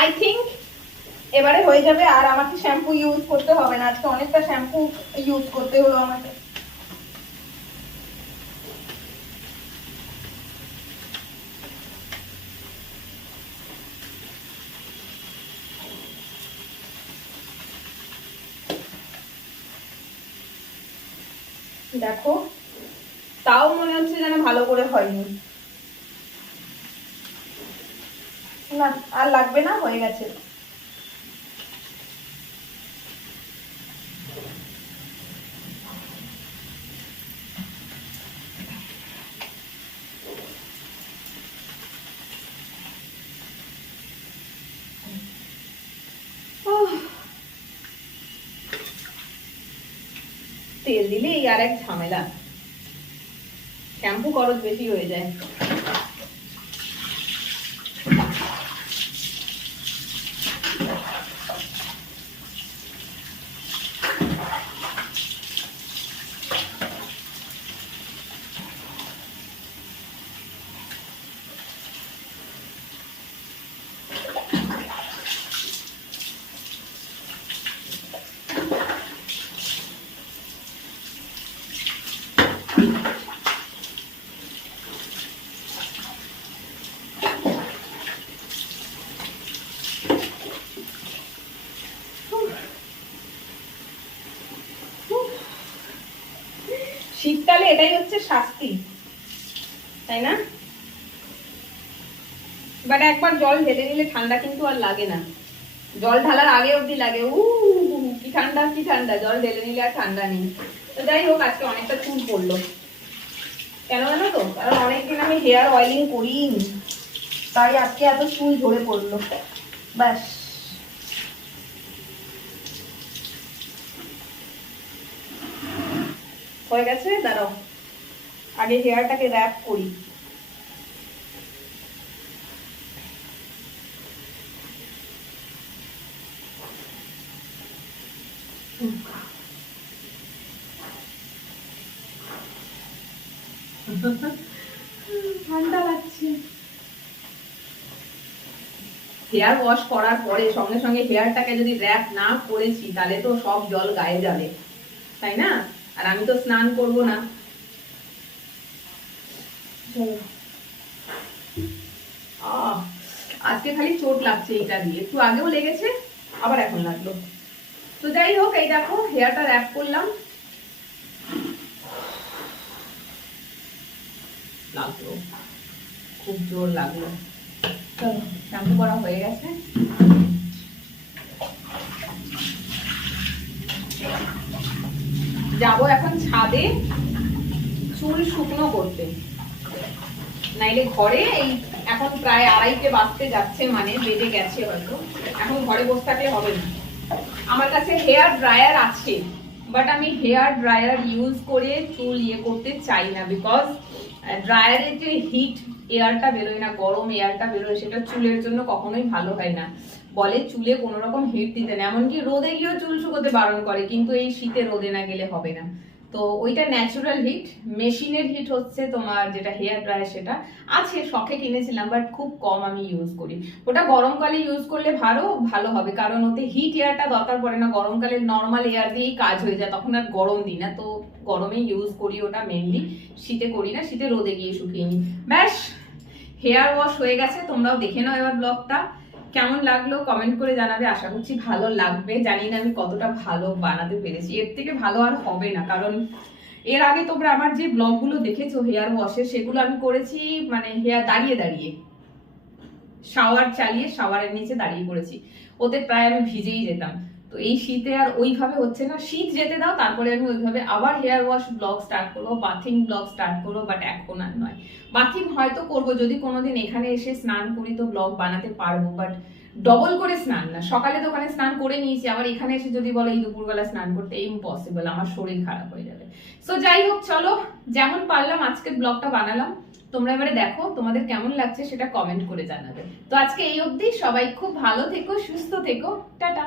I think এবারে হয়ে যাবে, আর আমাকে শ্যাম্পু ইউজ করতে হবে না। আজকে অনেকটা শ্যাম্পু ইউজ করতে হলো আমাকে। দেখো, তাও মনে হচ্ছে যেন ভালো করে হয়নি। না, আর লাগবে না, হয়ে গেছে। তেল দিলে এই আর এক ঝামেলা, শ্যাম্পু খরচ বেশি হয়ে যায়। শীতকালে এটাই হচ্ছে শাস্তি, তাই না? বাট একবার জল ঢেলে নিলে ঠান্ডা কিন্তু আর লাগে না। জল ঢালার আগে অব্দি লাগে কি ঠান্ডা কি ঠান্ডা, জল ঢেলে নিলে আর ঠান্ডা নেই। তো যাই হোক, আজকে অনেকটা চুল পড়লো। কেন জানো তো? কারণ অনেকদিন আমি হেয়ার অয়েলিং করিনি, তাই আজকে এত চুল ঝরে পড়লো। ব্যাস, হয়ে গেছে। দাঁড়াও, আগে হেয়ারটাকে র‍্যাপ করি। ঠান্ডা লাগছে। হেয়ার ওয়াশ করার পরে সঙ্গে সঙ্গে হেয়ারটাকে যদি র‍্যাপ না করেছি, তাহলে তো সব জল গায়ে যাবে, তাই না? আর আমি তো স্নান করব না। আজকে খালি চোট লাগছে এটা দিয়ে, একটু আগেও লেগেছে, আবার এখন লাগলো। তো যাই হোক, এই দেখো হেয়ারটা র‍্যাপ করলাম। লাগলো, খুব জোর লাগলো। চলো, শ্যাম্পু করা হয়ে গেছে। যাবো এখন ছাদে চুল শুকনো করতে, নাইলে ঘরে এই এখন প্রায় 2:30 বাজতে যাচ্ছে, মানে বেজে গেছে হয়তো। এখন ঘরে বসে থাকলে হবে না। আমার কাছে হেয়ার ড্রায়ার আছে, বাট আমি হেয়ার ড্রায়ার ইউজ করে চুল করতে চাই না, বিকজ ড্রায়ারের যে হিট এয়ারটা বেরোয় না, গরম এয়ারটা বেরোয়, সেটা চুলের জন্য কখনোই ভালো হয় না। বলে চুলে কোনো রকম হিট দিতে না, এমনকি রোদে গিয়েও চুল শুকোতে বারণ করে, কিন্তু এই শীতে রোদে না গেলে হবে না। তো ওইটা ন্যাচারাল হিট। মেশিনের হিট হচ্ছে তোমার যেটা হেয়ার ড্রায়ার, সেটা আছে, শখে কিনেছিলাম, বাট খুব কম আমি ইউজ করি। ওটা গরমকালে ইউজ করলে ভালো হবে, কারণ ওতে হিট এয়ারটা দরকার পড়ে না। গরমকালে নর্মাল এয়ার দিয়েই কাজ হয়ে যায়, তখন আর গরম দিই না, তো গরমে ইউজ করি ওটা মেনলি, শীতে করি না। শীতে রোদে গিয়ে শুকিয়ে নিই। ব্যাস, হেয়ার ওয়াশ হয়ে গেছে। তোমরাও দেখে নাও এবার ব্লগটা। কেমন লাগলো কমেন্ট করে জানাবে, আশা করছি ভালো লাগবে। জানি না আমি কতটা ভালো বানাতে পেরেছি, এর থেকে ভালো আর হবে না, কারণ এর আগে তোমরা আমার যে ব্লগগুলো দেখেছো হেয়ার ওয়াশের, সেগুলো আমি করেছি মানে হেয়ার দাঁড়িয়ে দাঁড়িয়ে, শাওয়ার চালিয়ে শাওয়ারের নিচে দাঁড়িয়ে করেছি, ওতে প্রায় আমি ভিজেই যেতাম। তো এই শীতে আর ওইভাবে হচ্ছে না, শীত যেতে দাও, তারপরে আমি ওইভাবে আবার হেয়ার ওয়াশ ব্লগ স্টার্ট করবো, বাথিং ব্লগ স্টার্ট করবো, বাট এখন আর নয়। বাথিং হয়তো করবো, যদি কোনোদিন এখানে এসে স্নান করি তো ব্লগ বানাতে পারবো, বাট ডবল করে স্নান না। সকালে দোকানে স্নান করে নিয়েছি, আবার এখানে এসে যদি বলো এই দুপুরবেলা স্নান করতে, ইম্পসিবল, আমার শরীর খারাপ হয়ে যাবে। সো যাই হোক, চলো যেমন পারলাম আজকের ব্লগটা বানালাম। তোমরা এবারে দেখো তোমাদের কেমন লাগছে সেটা কমেন্ট করে জানাবে। তো আজকে এই অবধি, সবাই খুব ভালো থেকো, সুস্থ থেকো, টাটা।